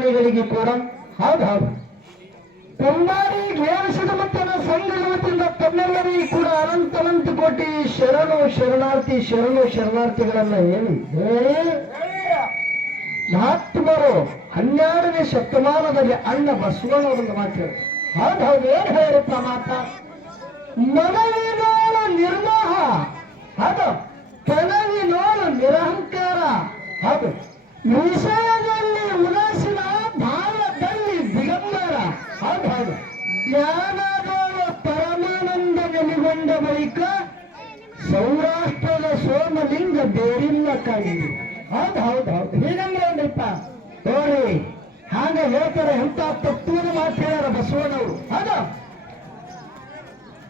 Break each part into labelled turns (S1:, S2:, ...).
S1: ಅಭಿಮಾನಿಗಳಿಗೆ ಕೂಡ ಹೌದು ಹೌದು. ಕುಂಬಾರಿ ಜ್ಞಾನಿಸಿದ ಮತ್ತನ ಸಂಘದ ವತಿಯಿಂದ ತಮ್ಮೆಲ್ಲರಿಗೂ ಕೂಡ ಅನಂತನಂತ ಕೋಟಿ ಶರಣು, ಶರಣಾರ್ಥಿ, ಶರಣು ಶರಣಾರ್ಥಿಗಳನ್ನ ಹೇಳಿ. ಹೇಳಿ. ಮಹಾತ್ಮರು ಹನ್ನೆರಡನೇ ಶತಮಾನದಲ್ಲಿ ಅಣ್ಣ ಬಸವಣ್ಣವರನ್ನು ಮಾತು ಹೌದು ಹೌದು. ಏನ್ ಹೇಳಿರಪ್ಪ ಮಾತ? ಮನವಿನೋಳ ನಿರ್ಮೋಹ. ಹೌದು. ಕನವಿನೋಳ ನಿರಹಂಕಾರ. ಹೌದು. ವಿಷಯದಲ್ಲಿ ಉದಾಸೀನ ಭಾವದಲ್ಲಿ ದಿಗಂಬರ ಹೌದು ಹೌದು ಜ್ಞಾನದೋಳ ಪರಮಾನಂದ ನೆಲೆಗೊಂಡ ಬಳಿಕ ಸೌರಾಷ್ಟ್ರದ ಸೋಮಲಿಂಗ ಬೇರಿಲ್ಲ ಕಾಯಿ ಹೌದು ಹೀಗಂದ್ರೆ ಒಂದಿಪ್ಪ ನೋಡ್ರಿ ಹಾಗ ಹೇಳ್ತಾರೆ ಎಂತ ತತ್ವದ ಮಾತು ಹೇಳ್ಯಾರ ಬಸವಣ್ಣವರು. ಹೌದು?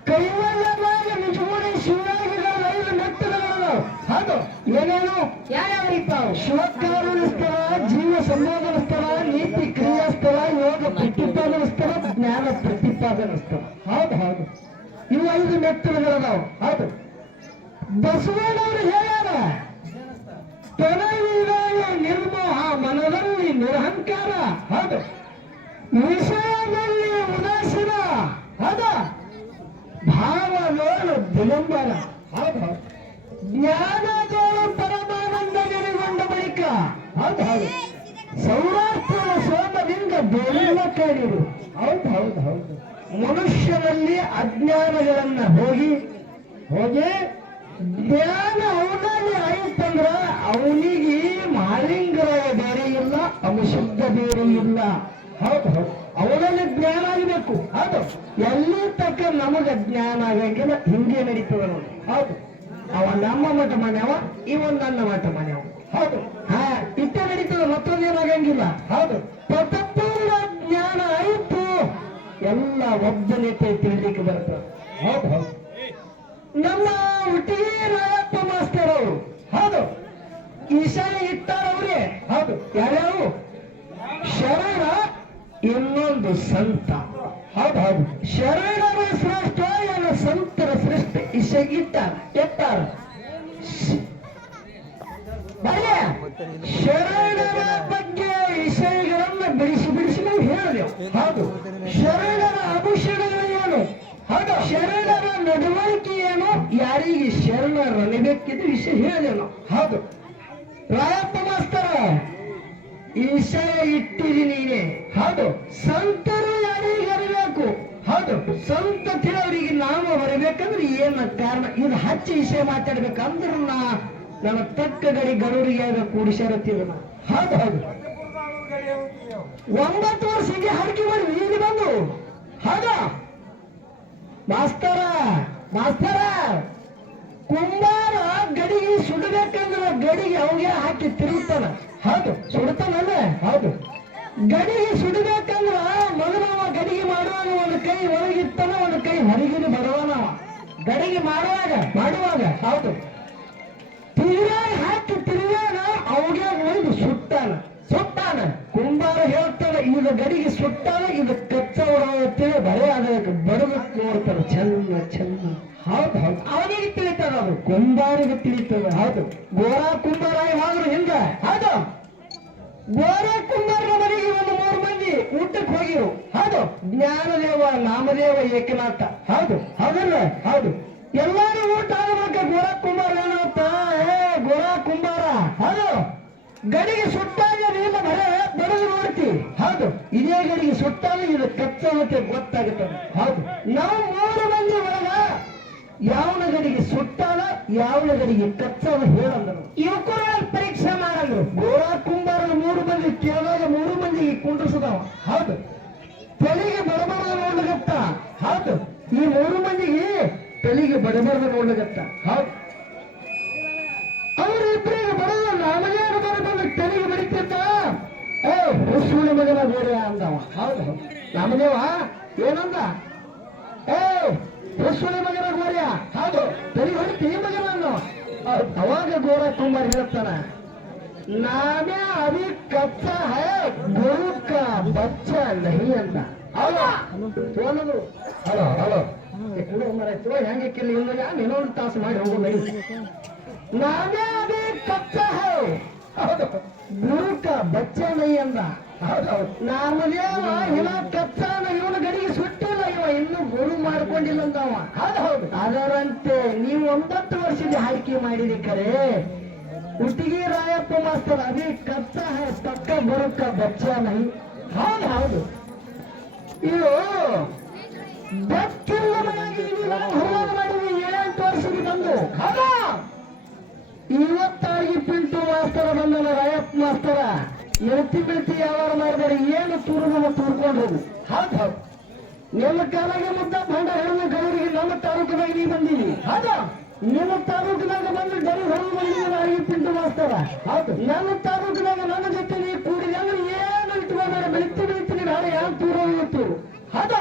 S1: ಕೈವಲ್ಯವಾಗಿ ನಿಜಗೂಡಿ ಶಿವನಾಗಿದ್ದಾರೆ ಐದು ಮೆಟ್ಟುಗಳು ಹೌದು? ಏನೇನು? ಯಾರ್ಯಾವರಿಪ್ಪ ಶಿವಕಾರುಣಿಸ್ತಾರ ಜೀವ ಸಂಬೋಧನ ಸ್ಥಳ ನೀತಿ ಕ್ರಿಯಾ ಸ್ಥಳ ಯೋಗ ಪ್ರತಿಪಾದನ ಸ್ಥಳ ಜ್ಞಾನ ಪ್ರತಿಪಾದನ ಸ್ಥಳ ಹೌದು ಹೌದು. ಇವು ಐದು ಮೆಟ್ಟುಗಳದಾವ ಹೌದು? ಬಸವಣ್ಣವರು ಹೇಳ್ಯಾರ ನಿರಹಂಕಾರ ಹೌದು. ವಿಷಯದಲ್ಲಿ ಉದಾಸೀನ. ಹೌದ. ಭಾವನೋಳು ದಿಲಂಬರ ಹೌದು. ಹೌದು ಜ್ಞಾನದೋಳು ಪರಮಾನಂದ ನೆಲೆಗೊಂಡ ಬಳಿಕ. ಹೌದು ಹೌದು. ಸೌರಾಷ್ಟ್ರದ ಸೋಮದಿಂದ ಬೇರೆಲ್ಲ ಕೇಳಿರು. ಹೌದು ಹೌದು ಹೌದು. ಮನುಷ್ಯನಲ್ಲಿ ಅಜ್ಞಾನಗಳನ್ನ ಹೋಗಿ ಹೋಗಿ ಜ್ಞಾನ ಅವನಲ್ಲಿ ಆಯ್ತಂದ್ರ ಅವನಿಗೆ ಮಾಲಿಂಗರಾಯ ಶುದ್ಧ ಅವಿಶುದ್ಧ ಬೇರೆ ಇಲ್ಲ. ಹೌದು ಅವನಲ್ಲಿ ಜ್ಞಾನ ಆಗಬೇಕು ಹೌದು. ಎಲ್ಲ ತಕ್ಕ ನಮಗ ಜ್ಞಾನ ಆಗಂಗಿಲ್ಲ. ಹಿಂಗೆ ನಡೀತದ ನೋಡಿ. ಹೌದು. ಅವ ನಮ್ಮ ಮಠ ಮನೆಯವ, ಇವ ನನ್ನ ಮಠ ಮನೆಯವ. ಹೌದು. ಹಾ ಇಟ್ಟ ನಡೀತದ ಮತ್ತೊಂದೇನಾಗಂಗಿಲ್ಲ ಹೌದು. ಪ್ರತಪೂರ್ಣ ಜ್ಞಾನ ಆಯಿತು. ಎಲ್ಲ ಒಬ್ಬನೇ ತಿಳಿಲಿಕ್ಕೆ ಬರ್ತದೆ ಹೌದು ಹೌದು. ನಮ್ಮ ಹುಟ್ಟಿಗೆ ರಾಯಪ್ಪ ಮಾಸ್ತರ್ ಅವರು. ಹೌದು. ಈಶಾನ್ಯ ಇಟ್ಟಾರವ್ರೆ. ಹೌದು. ಯಾರ್ಯಾರು? ಇನ್ನೊಂದು ಸಂತ. ಹೌದು ಹೌದು. ಶರಣರ ಶ್ರೇಷ್ಠ ಎಲ್ಲ ಸಂತರ ಶ್ರೇಷ್ಠ ಇಟ್ಟಾರ ಎತ್ತಾರ ಶರಣರ ಬಗ್ಗೆ ವಿಷಯಗಳನ್ನ ಬಿಡಿಸಿ ಬಿಡಿಸಿ ನಾವು ಹೇಳಿದೆವು ಹೌದು. ಶರಣರ ಅಭಿಷೇಕಗಳು ಏನು? ಹೌದು. ಶರಣರ ನಡವಳಿಕೆ ಏನು? ಯಾರಿಗೆ ಶರಣರ ಅನಿಬೇಕಿದ್ದು ವಿಷಯ ಹೇಳಿದೆವು ನಾವು. ಹೌದು. ಈ ವಿಷಯ ಇಟ್ಟಿರಿ ನೀನೆ. ಹೌದು, ಸಂತರು ಯಾರೇ ಅರಿಬೇಕು ಹೌದು, ಸಂತ ಅವರಿಗೆ ನಾಮ ಬರಬೇಕಂದ್ರೆ ಏನ ಕಾರಣ? ಇದು ಹಚ್ಚಿ ವಿಷಯ ಮಾತಾಡ್ಬೇಕಂದ್ರ ನಾ ನನ್ನ ತಕ್ಕ ಗಡಿ ಗರೂರಿಗೆ ಕೂಡಿಸ್ಯಾರತ್ತೀವಿ ನಾವು ಹೌದು ಹೌದು. ಒಂಬತ್ತು ವರ್ಷಕ್ಕೆ ಹರಕೆ ಮಾಡಿ ಇಲ್ಲಿ ಬಂದು. ಹೌದಾ. ಮಾಸ್ತರ ಮಾಸ್ತರ. ಕುಂಬಾರ ಗಡಿಗೆ ಸುಡಬೇಕಂದ್ರ ಗಡಿಗೆ ಅವಂಗೆ ಹಾಕಿ ತಿರುಗ್ತಾನ ಹೌದು ಸುಡ್ತಾನಲ್ಲ ಹೌದು. ಗಡಿಗೆ ಸುಡಬೇಕಂದ್ರ ಮೊದಲವ ಗಡಿಗೆ ಮಾಡುವಾಗ ಒಂದು ಕೈ ಒಳಗಿರ್ತಾನ ಒಂದು ಕೈ ಹೊರಗಿನ ಬರುವನವ. ಗಡಿಗೆ ಮಾಡುವಾಗ ಮಾಡುವಾಗ, ಹೌದು. ತಿರುಗಾ ಹಾಕಿ ತಿರುಗಾಗ ಅವಂಗೆ ಒಂದು ಸುಟ್ಟಾನ. ಸುಟ್ಟಾನ. ಕುಂಬಾರ ಹೇಳ್ತಾನೆ ಇದು ಗಡಿಗೆ ಸುಟ್ಟಾನ ಇದು ಕಚ್ಚವರಾಗತ್ತೇಳಿ ಬರೇ ಅದಕ್ಕೆ ಬಡದಕ್ಕೆ ನೋಡ್ತಾನೆ, ಚೆನ್ನ ಚೆನ್ನ. ಹೌದು ಹೌದು. ಅವನಿಗೆ ತಿಳಿತದ ಅದು. ಕುಂಬಾರಿಗೆ ತಿಳಿತದ. ಹೌದು. ಗೋರ ಕುಂಬಾರಾಯ್ ಹೋದ್ರು ಹಿಂದ. ಹೌದು. ಗೋರ ಕುಂಬಾರನ ಮನೆಗೆ ಒಂದು ಮೂರು ಮಂದಿ ಊಟಕ್ಕೆ ಹೋಗಿರು. ಹೌದು. ಜ್ಞಾನದೇವ, ನಾಮದೇವ ಏಕನಾಥ ಹೌದು. ಹೌದಲ್ಲ? ಹೌದು. ಎಲ್ಲಾರು ಊಟ ಆಗ್ಬೇಕು ಗೋರ ಕುಂಬಾರ ಏನಂತ ಏ, ಗೋರ ಕುಂಬಾರ. ಹೌದು. ಗಡಿಗೆ ಸುಟ್ಟಾಗ ನೀನು ಬರೇ, ಬಡದು ನೋಡ್ತಿ. ಹೌದು. ಇದೇ ಗಡಿಗೆ ಸುಟ್ಟಾಗ ಇದು ಕಚ್ಚವತ್ತೆ ಗೊತ್ತಾಗುತ್ತದೆ. ಹೌದು. ನಾವು ಯಾವನ ಗಡಿಗೆ ಸುಟ್ಟಾನ ಯಾವನ ಗಡಿಗೆ ಕಚ್ಚವ ಹೇಳಂದ್ರು ಯುವಕರ ಪರೀಕ್ಷೆ ಮಾಡಂದ್ರು. ಗೋರ ಕುಂಬಾರ ಮೂರು ಮಂದಿ ಕೇಳಿದಾಗ ಮೂರು ಮಂದಿಗೆ ಕುಂಡ್ರಿಸದವ. ಹೌದು. ತಲೆಗೆ ಬಡಬಡದ ನೋಡ್ಲಿಗತ್ತ ಹೌದು. ಈ ಮೂರು ಮಂದಿಗೆ ತಲೆಗೆ ಬಡಬಡದ ನೋಡ್ಲಿಗತ್ತ ಹೌದು. ಅವರಿಬ್ಬರಿಗೆ ಬಡದ ನಮಗೆ ಬಂದು ತಲೆಗೆ ಬಡಿತಿದ್ದ ಏ ಹುಸುಳಿ ಮಗನ ಬೇರೆ ಅಂದವ. ಹೌದು. ನಮದೇವ ಏನಂದ? ಏ ಹುಸುಳಿ ಮಗನ ಹೌದು ತಲೆಗೆ ಹೊಡಿತಿ ಮಗನ ಅವಾಗ ಗೋರ ಕುಮಾರ್ ಹೇಳ್ತಾನ, ನಾನೇ ಅಭಿ ಕಚ್ಚಾ ಹೈ ಗುರು ಕಾ ಬಚ್ಚಾ ನಹಿ ಅಂತ. ಹೌದಾ? ಫೋನದು ಹಲೋ ಹಲೋ. ಕೂಡ ಚೋ ಹೆಂಗೆ ಕಿಲ್ಲಿ ಇಲ್ಲ ಇನ್ನೊಂದು ತಾಸು ಮಾಡಿ ಹೋಗೋ, ನಡಿ. ನಾನೇ ಅಭಿ ಕಚ್ಚಾ ಹೈ ಗುರು ಕಾ ಬಚ್ಚಾ ನಹಿ ಅಂದ. ನಾಮದೇವ ಇವ ಕಚ್ಚಾನ ಇವನ ಗಡಿಗೆ ಸುಟ್ಟಿಲ್ಲ, ಇವ. ಇನ್ನು ಗುರು ಮಾಡ್ಕೊಂಡಿಲ್ಲ ಅಂದವ ಹೌದು ಆಯ್ಕೆ ಮಾಡಿರಿ ಕರೆ ಉಟ್ಟಿಗೆ ರಾಯಪ್ಪ ಮಾಸ್ತರ್ ಅದೇ ಕತ್ತ ತಕ್ಕ ಬರುಕ್ಕ ಬಚ್ಚ ನಹಿ ಹೌದು ಹೌದು. ಇದು ಬೆಕ್ಕಿಲ್ಲ ಮನೆಯಾಗಿ ಹೊರಗೆ ಮಾಡಿದ್ವಿ ಏಳೆಂಟು ತೋರಿಸಿದ್ವಿ ಬಂದು. ಹೌದಾ? ಇವತ್ತಾಗಿ ಪಿಂಟು ಮಾಸ್ತರ ಬಂದಲ್ಲ ರಾಯಪ್ಪ ಮಾಸ್ತರ ಎಳ್ತಿ ಬೀಳ್ತಿ ಯಾವಾರ ಮಾಡಿದರೆ ಏನು ತೂರುಗಳು ತೂರ್ಕೊಂಡು ಹೋಗು ಹೌದು ಹೌದು. ನಿಮ್ಮ ಕಾಲಾಗೆ ಮುದ್ದ ಬಂಡ ಹೆಣ್ಣು ಗೌರಿಗೆ ನಮ್ಮ ತಾಲೂಕಿನಾಗ ನೀ ಬಂದೀನಿ ಹೌದಾ? ನಿಮ್ಮ ತಾಲೂಕಿನಾಗ ಬಂದು ಹೊರಗೆ ಬಂದಿದ್ದೀರ ಈ ಪಿಂಟು ಮಾಸ್ತರ ನನ್ನ ತಾಲೂಕಿನಾಗ ನನ್ನ ಜೊತೆ ನೀ ಕೂಡಿದೆ ಅಂದ್ರೆ ಏನು ಇಟ್ಕೊಂಡ್ರೆ? ಬೆಳಿತಿ ಬೆಳಿತೀನಿ ನಾಳೆ ಯಾರು ದೂರ ಹೋಗಿತ್ತು ಹದ?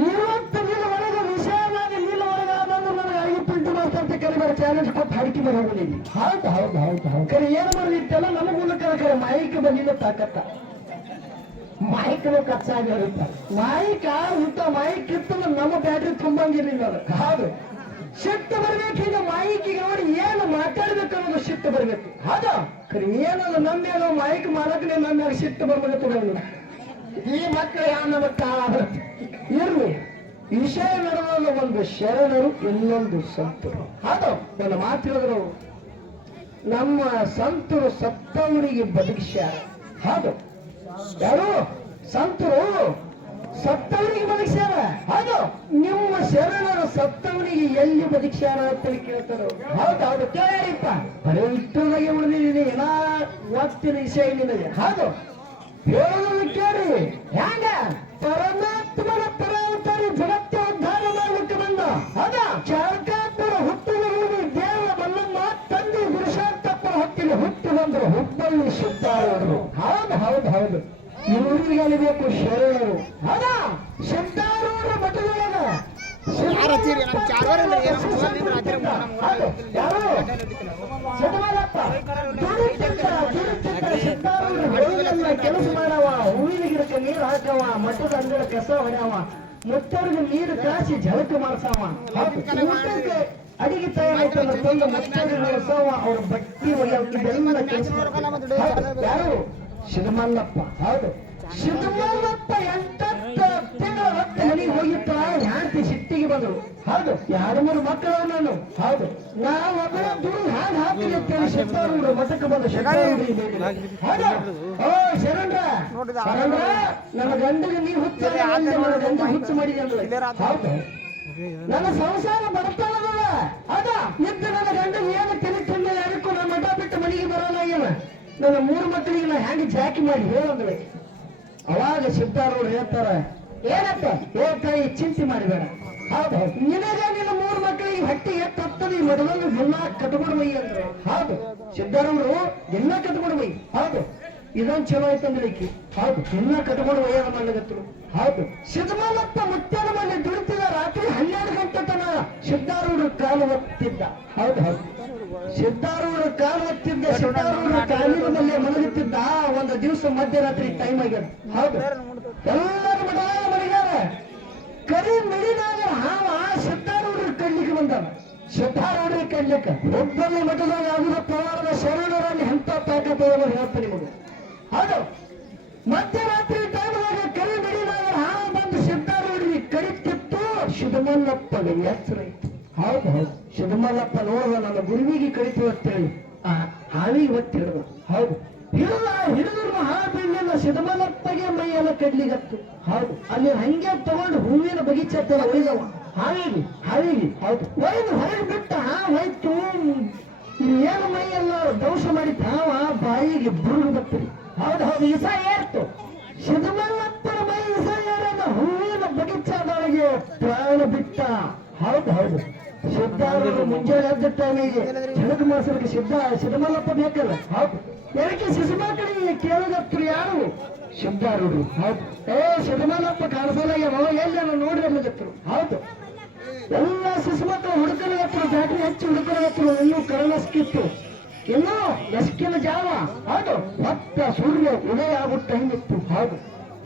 S1: ಇವತ್ತು ನಿನ್ನ ಒಳಗೆ ವಿಷಯವಾಗಿ ನಿನ್ನ ಒಳಗೆ ಆದಂದ್ರೆ ನನಗೆ ಐದು ಪಿಂತ ಮಾಡ್ತ ಅಂತ ಬರ ಚಾಲೆಂಜ್ ಕೊಟ್ಟು ಹಾಡಿಕೆ ಬರ ನೀನು. ಹೌದು ಹೌದು ಹೌದು ಹೌದು. ಕರೆ ಏನು ಮಾಡಿದ್ದೆಲ್ಲ ನಮ್ಮ ಮೂಲಕ ಕರೆ ಮೈಕ್ ಬಂದಿಲ್ಲ ತಾಕತ್ತ. ಮೈಕ್ನು ಕಚ್ಚಾ ಹೋಗುತ್ತೆ ಮೈಕ್ ಉತ್ತ ಮೈಕ್ ಇತ್ತು ನಮ್ಮ ಬ್ಯಾಟ್ರಿ ತುಂಬಂಗಿರ್ಲಿಲ್ಲ ಅದು. ಹೌದು. ಸಿಟ್ಟು ಬರ್ಬೇಕು ಈಗ ಮೈಕಿಗೆ ನೋಡಿ ಏನು ಮಾತಾಡ್ಬೇಕು ಅನ್ನೋದು ಶಿಫ್ಟ್ ಬರ್ಬೇಕು. ಹೌದು. ಖರೆ ಏನಲ್ಲ ನಮ್ಮೇನೋ ಮೈಕ್ ಮಾಲಕನೇ ನಮ್ಮ ಶಿಫ್ಟ್ ಬರ್ಬೇಕು ನೋಡಿ ಈ ಮಕ್ಕಳು ಯಾವ ಕಾಲ ಇರ್ಲಿ. ವಿಷಯ ನಡೆದ ಒಂದು ಶರಣರು ಇನ್ನೊಂದು ಸಂತರು. ಹೌದು. ಒಂದು ಮಾತು ಹೇಳಿದ್ರು ನಮ್ಮ ಸಂತರು ಸತ್ತವನಿಗೆ ಬದುಕಿಸ್ಯಾರ. ಹೌದು. ಯಾರು? ಸಂತರು. ಸತ್ತವರಿಗೆ ಬದುಕ್ಸ್ಯಾರ? ಹೌದು. ನಿಮ್ಮ ಶರಣರು ಸತ್ತವನಿಗೆ ಎಲ್ಲಿ ಬದುಕ್ಸ್ಯಾರ ಅಂತ ಕೇಳ್ತಾರ ಹೌದು ಹೌದು. ಕೇಳಿಪ್ಪ ಬರೀ ಇಟ್ಟದಾಗೆ ಉಳಿದಿದ್ದೀನಿ ಎಲ್ಲಾ ಒತ್ತಿನ ವಿಷಯ ನಿಮಗೆ ಹೌದು. ಹೇಳೋದನ್ನು ಕೇಳಿ. ಹ್ಯಾಂಗ? ಪರಮಾತ್ಮನ ಪರಾವತಾರಿ ಜಗತ್ತ ಉದ್ಧಾರ ಮಾಡ್ಲಿಕ್ಕೆ ಬಂದ. ಹೌದಾ. ಚಾರ್ಕಾಪುರ ಹುಟ್ಟಿನ ಹೋಗಿ ದೇವ ಬಲ್ಲಮ್ಮ ತಂದೆ ಗುರುಶಾಂತಪ್ಪರ ಹೊತ್ತಿಗೆ ಹುಟ್ಟಿ ಬಂದ್ರು. ಹುಬ್ಬಳ್ಳಿ ಸಿದ್ದಾರವರು ಹೌದು ಹೌದು ಹೌದು. ಇವರಿಗೆ ಬೇಕು? ಶರಣರು ಹೌದಾ ಸಿದ್ದಾರೂರ ಮಠದೊಳಗ
S2: ಯಾರ್ ಹಚ್ಚಿರಿ? ನಮ್ ಚಾರ್ವಾರ ಅಂದ್ರೆ ಏನು? ಸುಮ್ಮನೆ ರಾತ್ರಿ ನಮ್ಮ
S1: ಹೌದು. ಯಾರು? ಸಿದ್ದರಾಮಯ್ಯಪ್ಪ. ದುಡಿತಿದ್ದ, ದುಡಿತಿದ್ದ ಸಿದ್ದಾರೂರ ಹೊರಗೆಲ್ಲ ಕೆಲಸ ಮಾಡವ, ಹೂವಿನ ಗಿಡಕ್ಕೆ ನೀರು ಹಾಕವ ಮಟ್ಟದ ಅಂಗಡ ಕಸ ಹೊಡೆಯವ ಮುತ್ತವ್ರಿಗೆ ನೀರು ಕಾಸಿ ಜಲಕ್ಕೆ ಮಾಡ್ಸವ. ಅಡಿಗೆ ತಯಾರಾಯ್ತು ತಂದು ನಡೆಸವ ಅವ್ರ ಬಟ್ಟಿ. ಯಾರು? ಹೌದು. ಸಿದ್ದಮಲ್ಲಪ್ಪ ಎಂಟತ್ತ ಹೋಗಿತ್ತ ಹ್ಯಾಂತಿ ಸಿಟ್ಟಿಗೆ ಬಂದ್ರು. ಹೌದು. ಯಾರು ಮೂರು ಮಕ್ಕಳು ನಾನು? ಹೌದು. ನಾವು ಒಬ್ಬರ ದುಡ್ಡು ಹಾಗೆ ಹಾಕ್ಲಿ ಅಂತೇಳಿ ಸಿದ್ದಾರೂರು ಮಠಕ್ಕೆ ಬಂದು ಓ ಶರಣ್ರ. ಶರಣ್ರ ನನ್ನ ಗಂಡಿಗೆ ನೀ ಹುಚ್ಚ ನನ್ನ ಗಂಡ ಹುಚ್ಚು ಮಾಡಿದೆ ಹೌದು. ನನ್ನ ಸಂಸಾರ ಬಡತನದಲ್ಲ ಅದ ಇದ್ದ ನನ್ನ ಗಂಡಗೆ ಏನು ತಿಳಿ ತಿಂದ ಯಾರಿಗೂ ನನ್ನ ಮಠ ಬಿಟ್ಟು ಮನೆಗೆ ಬರೋಲ್ಲ ಏನು? ನನ್ನ ಮೂರು ಮಕ್ಕಳಿಗೆ ನಾ ಹೆಂಗೆ ಜಾಕಿ ಮಾಡಿ ಹೇಳಂದ್ರೆ. ಅವಾಗ ಸಿದ್ದಾರವ್ರು ಹೇಳ್ತಾರ ಏನಪ್ಪ? ತಾಯಿ ಚಿಂತೆ ಮಾಡಬೇಡ. ಹೌದು. ನಿನಗ ನಿನ್ನ ಮೂರು ಮಕ್ಕಳಿಗೆ ಹೊಟ್ಟೆ ತತ್ತದಿ ಈ ಮೊದಲನ್ನು ಎಲ್ಲ ಕಟ್ಕೊಡ್ಬೈ ಮೈ ಅಂದ್ರು. ಹೌದು. ಸಿದ್ದರವರು ಎಲ್ಲ ಕಟ್ಕೊಡ್ಬೈ ಮೈ ಹೌದು. ಇದೊಂದ್ ಚಲೋ ಆಯ್ತು ಅಂದ್ಲಿಕ್ಕೆ ಹೌದು. ಎಲ್ಲ ಕಟ್ಕೊಂಡು ಒಯ್ಯದ ಮಾಡ್ಲಕತ್ರು ಹೌದು. ಸಿದ್ದಮಲ್ಲಪ್ಪ ಮುತ್ಯನ ಮನೆ ದುಡಿತಿದ ರಾತ್ರಿ ಹನ್ನೆರಡು ಗಂಟೆ ತನ ಸಿದ್ಧಾರೂಢ ಕಾಲು ಒತ್ತಿದ್ದ. ಹೌದು ಹೌದು. ಸಿದ್ಧಾರೂಢ ಕಾಲು ಒತ್ತಿದ್ದ ಸಿದ್ಧಾರೂಢ ಕಾಲಿನ ಮೇಲೆ ಮಲಗುತ್ತಿದ್ದ. ಒಂದು ದಿವಸ ಮಧ್ಯರಾತ್ರಿ ಟೈಮ್ ಆಗ್ಯದ. ಹೌದು. ಎಲ್ಲರೂ ಮಲಗ್ಯಾರ ಕರಿ ಮಿಡಿದಾಗ ಹಾವ ಸಿದ್ಧಾರೂಢ ಕಣ್ಲಿಕ್ಕೆ ಬಂದಾನ ಸಿದ್ಧಾರೂಢ ಕಣ್ಲಿಕ್ಕೆ ಒಬ್ಬನೇ ಮಠದಾಗ ಆಗಿದ ಪ್ರವಾರದ ಶರಣರಲ್ಲಿ ಎಂತ ತಾಕತ್ ಅಂತ ಹೇಳ್ತಾನೆ ನಿಮಗೆ. ಹೌದು. ಮಧ್ಯರಾತ್ರಿ ಟೈಮ್ದಾಗ ಕರಿ ಮಿಡಿದಾಗ ಹಾವ ಬಂದು ಸಿದ್ಧಾರೂಢಿಗೆ ಕಡಿತಿತ್ತು ಶಿವಮಲ್ಲಪ್ಪಗೆ ಹೆಸರು ಹೌದು ಹೌದು. ಶಿವಮಲ್ಲಪ್ಪ ನೋಡುವ ನನ್ನ ಗುರುವಿಗೆ ಕಡಿತು ಅಂತೇಳಿ ಆ ಹಾವಿಗೆ ಒತ್ತಿ ಹಿಡಿದ ಹೌದು. ಹಿಡಿದ ಹಿಡಿದ್ರು ಮಹಾಬೀಳಿನ ಸಿದ್ದಮಲ್ಲಪ್ಪಗೆ ಮೈಯೆಲ್ಲ ಕಡ್ಲಿಗತ್ತು. ಹೌದು. ಅಲ್ಲಿ ಹಂಗೆ ತಗೊಂಡು ಹೂವಿನ ಬಗೀಚೆ ಹತ್ತಿರ ಒಯ್ದವ. ಹಾವಿಗೆ. ಹಾವಿಗೆ. ಹೌದು. ಒಯ್ದು ಹೊರಗೆ ಬಿಟ್ಟ ಹಾವು ಹೋಯ್ತು. ಏನು ಮೈಯೆಲ್ಲ ದೋಷ ಮಾಡಿ ಹಾವ ಬಾಯಿಗೆ ಬುರುಗು ಬರ್ತದೆ ಹೌದು ಹೌದು. ಇಸ ಏರ್ತು. ಸಿದ್ದಮಲ್ಲಪ್ಪನ ಮೈ ಇಸ ಏರದ ಹೂವಿನ ಬಗಿಚಾದೊಳಗೆ ಪ್ರಾಣ ಬಿಟ್ಟ. ಹೌದು ಹೌದು. ಸಿದ್ಧಾರೂಢ ಮುಂಜಾನೆ ಎದ್ದ ಟೈಮಿಗೆ ಸಿದ್ಧ ಸಿದ್ದಮಲ್ಲಪ್ಪ ಬೇಕಲ್ಲ. ಹೌದು. ಏನಕ್ಕೆ ಕಡೆ ಕೇಳಿದತ್ರು ಯಾರು? ಶಬ್ದಾರೂಢರು ಹೌದು. ಏ ಸಿದ್ದಮಲ್ಲಪ್ಪ ಕಾಣಿಸಲಾಗ್ಯಾವ ಎಲ್ಲ ನೋಡ್ರಿ ಅನ್ನೋದಕ್ಕರು ಹೌದು. ಎಲ್ಲ ಶಿಶುಮಕ್ಕಳು ಹತ್ರ ಬ್ಯಾಟ್ರಿ ಹಚ್ಚಿ ಹತ್ರ ಇನ್ನೂ ಕರಲಸ್ಕಿತ್ತು ಇನ್ನೂ ಎಸ್ಕಿನ ಜಾವ. ಹೌದು. ಹೊತ್ತ ಸೂರ್ಯ ಉದಯ ಆಗುತ್ತ ಟೈಮ್ ಇತ್ತು ಹೌದು.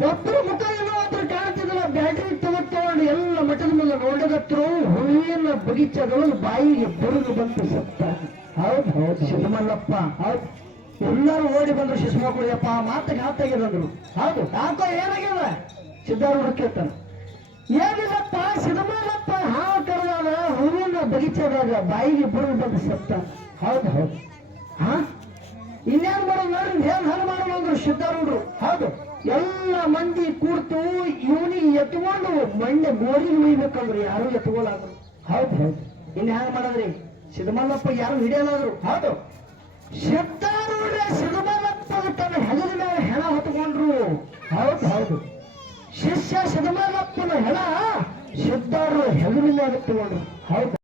S1: ಒಬ್ಬರು ಮುಖ ಏನೋ ಹತ್ರ ಕಾಣ್ತಿದ್ರಲ್ಲ ಬ್ಯಾಟ್ರಿ ತಗೊಂಡು ಎಲ್ಲ ಮಠದ ಮೇಲೆ ನೋಡದತ್ರ ಹೂವಿನ ಬಗೀಚದೊಳಗೆ ಬಾಯಿಗೆ ಬರುದು ಬಂತು ಸತ್ತ. ಹೌದು ಹೌದು. ಸಿದ್ದಮಲ್ಲಪ್ಪ ಹೌದು. ಎಲ್ಲರೂ ಓಡಿ ಬಂದ್ರು ಶಿಶುಮಕ್ಕಳು ಮಾತು ಮಾತಿಗೆ ಹಾತಾಗಿರಂದ್ರು ಹೌದು ಯಾಕೋ ಏನಾಗಿಲ್ಲ ಸಿದ್ಧಾರೂಢ ಕೇಳ್ತಾನ ಏನಿಲ್ಲಪ್ಪ ಸಿದ್ದಮಲ್ಲಪ್ಪ ಹಾವು ಕರೆದಾಗ ಹೂವಿನ ಬಗೀಚದಾಗ ಬಾಯಿಗೆ ಬರುದು ಬಂದು ಸತ್ತ. ಹೌದು ಹೌದು. ಹಾ ಇನ್ನೇನ್ ಮಾಡೋದು ನೋಡ್ರಿ ಏನ್ ಹಲ್ ಮಾಡೋದು? ಅಂದ್ರು ಸಿದ್ಧಾರೂಢರು. ಹೌದು ಎಲ್ಲ ಮಂದಿ ಕೂರ್ತು ಇವನಿಗೆ ಎತ್ಕೊಂಡು ಮಂಡೆ ಗೋರಿಗೆ ಮುಯ್ಬೇಕಂದ್ರು ಯಾರು ಎತ್ಕೊಳಾದ್ರು. ಹೌದು ಹೌದು. ಇನ್ ಹ್ಯಾಂಗ ಮಾಡದ್ರಿ? ಸಿದ್ದಮಲ್ಲಪ್ಪ ಯಾರು ಹಿಡಿಯಲಾದ್ರು? ಹೌದು. ಸಿದ್ಧಾರೂಢ ಸಿದ್ದಮಲ್ಲಪ್ಪ ತನ್ನ ಹೆಗಲ ಮೇಲೆ ಹೆಣ ಹೊತ್ಕೊಂಡ್ರು. ಹೌದು ಹೌದು. ಶಿಷ್ಯ ಸಿದ್ದಮಲ್ಲಪ್ಪನ ಹೆಣ ಸಿದ್ಧಾರೂಢ ಹೆಗಲಿನ ಮೇಲೆ ತಗೊಂಡ್ರು ಹೌದು.